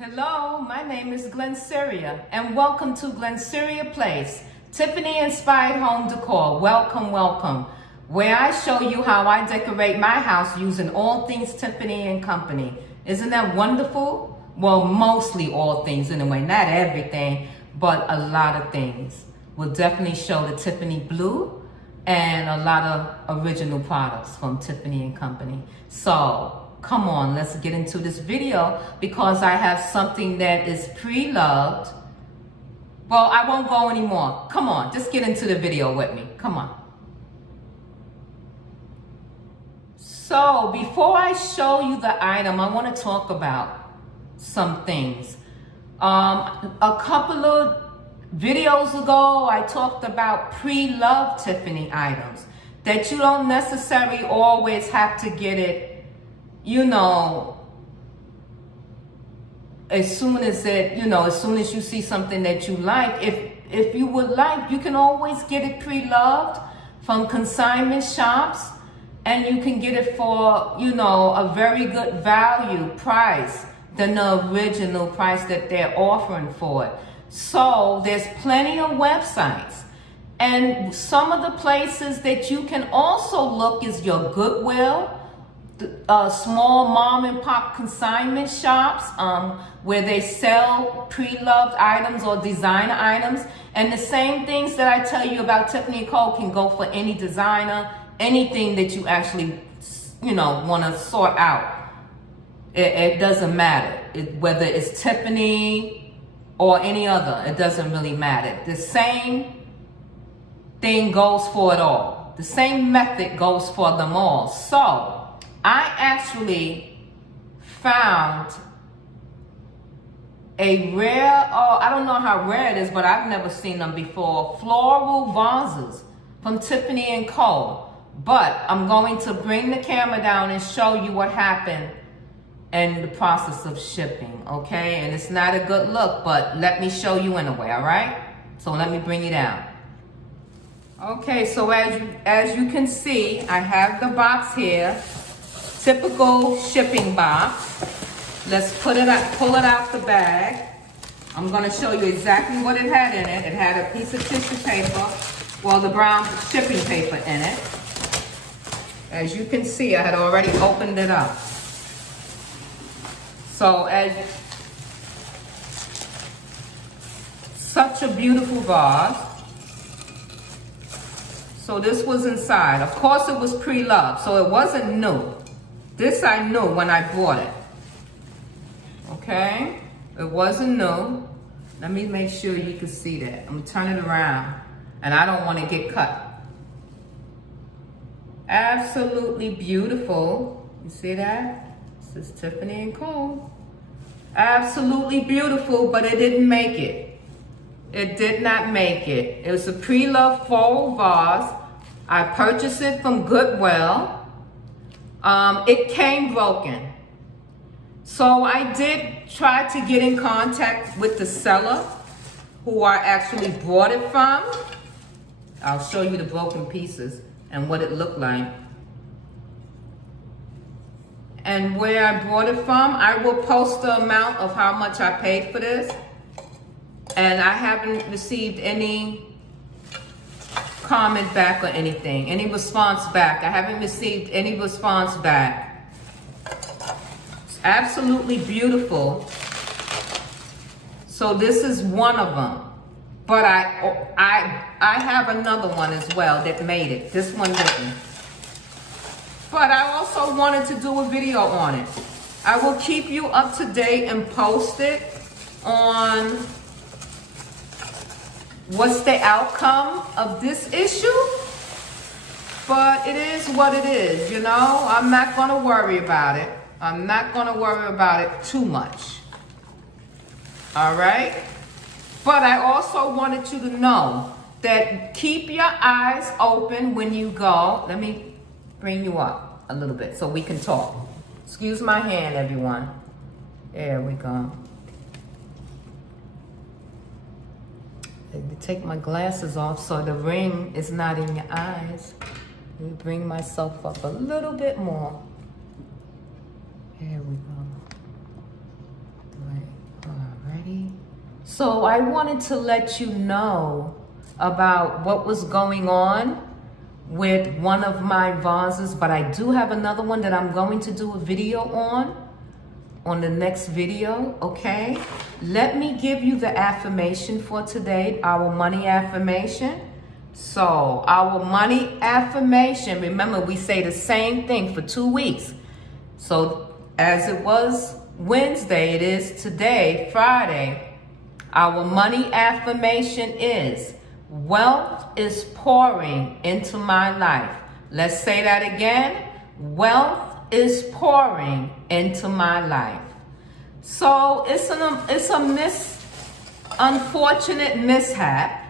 Hello, my name is Glennceria, and welcome to Glennceria Place, Tiffany-inspired home decor. Welcome, welcome. Where I show you how I decorate my house using all things Tiffany and Company. Isn't that wonderful? Well, mostly all things anyway, not everything, but a lot of things. We'll definitely show the Tiffany Blue and a lot of original products from Tiffany and Company. So, come on, let's get into this video because I have something that is pre-loved. Well, I won't go anymore. Come on, just get into the video with me. Come on. So, before I show you the item, I want to talk about some things. A couple of videos ago, I talked about pre-loved Tiffany items, that you don't necessarily always have to get it, you know, as soon as you see something that you like. If you would like, you can always get it pre-loved from consignment shops, and you can get it for, you know, a very good value price than the original price that they're offering for it. So there's plenty of websites, and some of the places that you can also look is your Goodwill, small mom and pop consignment shops where they sell pre-loved items or designer items. And the same things that I tell you about Tiffany Co can go for any designer, anything that you actually, you know, want to sort out. It doesn't matter whether it's Tiffany or any other. It doesn't really matter. The same thing goes for it all. The same method goes for them all. So I actually found a rare, I don't know how rare it is, but I've never seen them before, floral vases from Tiffany Co. But I'm going to bring the camera down and show you what happened in the process of shipping, okay? And it's not a good look, but let me show you anyway, all right? So let me bring you down. Okay, so as you can see, I have the box here. Typical shipping box. Let's pull it out the bag. I'm going to show you exactly what it had in it. It had a piece of tissue paper, well, the brown shipping paper in it. As you can see, I had already opened it up. So such a beautiful vase. So this was inside. Of course, it was pre-loved, so it wasn't new. This I knew when I bought it. Okay? It wasn't new. Let me make sure you can see that. I'm gonna turn it around. And I don't want to get cut. Absolutely beautiful. You see that? This is Tiffany Co. Absolutely beautiful, but it didn't make it. It did not make it. It was a pre-loved floral vase. I purchased it from Goodwill. It came broken. So I did try to get in contact with the seller who I actually bought it from. I'll show you the broken pieces and what it looked like. And where I bought it from, I will post the amount of how much I paid for this. And I haven't received any comment back or anything, any response back. I haven't received any response back. It's absolutely beautiful. So this is one of them. But I have another one as well that made it. This one didn't. But I also wanted to do a video on it. I will keep you up to date and post it on what's the outcome of this issue. But it is what it is, you know. I'm not going to worry about it. I'm not going to worry about it too much. All right? But I also wanted you to know that keep your eyes open when you go. Let me bring you up a little bit so we can talk. Excuse my hand, everyone. There we go. Let me take my glasses off so the ring is not in your eyes. Let me bring myself up a little bit more. There we go. Right. So I wanted to let you know about what was going on with one of my vases, but I do have another one that I'm going to do a video on the next video, okay? Let me give you the affirmation for today, our money affirmation. So our money affirmation, remember we say the same thing for 2 weeks. So as it was Wednesday, it is today, Friday. Our money affirmation is, wealth is pouring into my life. Let's say that again. Wealth is pouring into my life. So it's unfortunate mishap.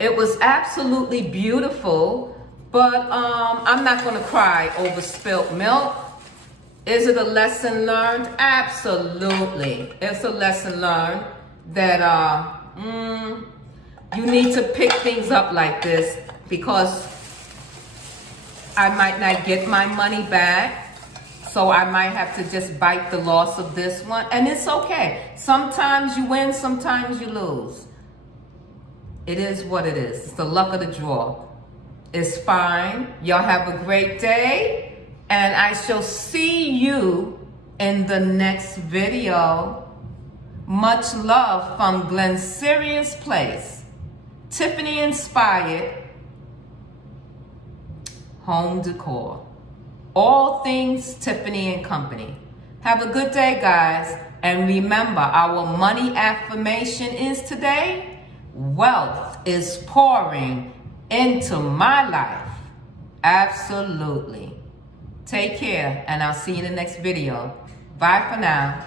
It was absolutely beautiful, but I'm not gonna cry over spilt milk. Is it a lesson learned? Absolutely. It's a lesson learned that you need to pick things up like this, because I might not get my money back, so I might have to just bite the loss of this one, and it's okay. Sometimes you win, sometimes you lose. It is what it is. It's the luck of the draw. It's fine. Y'all have a great day, and I shall see you in the next video. Much love from Glenneceria's Place. Tiffany inspired home decor. All things Tiffany and Company. Have a good day, guys. And remember, our money affirmation is today, wealth is pouring into my life. Absolutely. Take care, and I'll see you in the next video. Bye for now.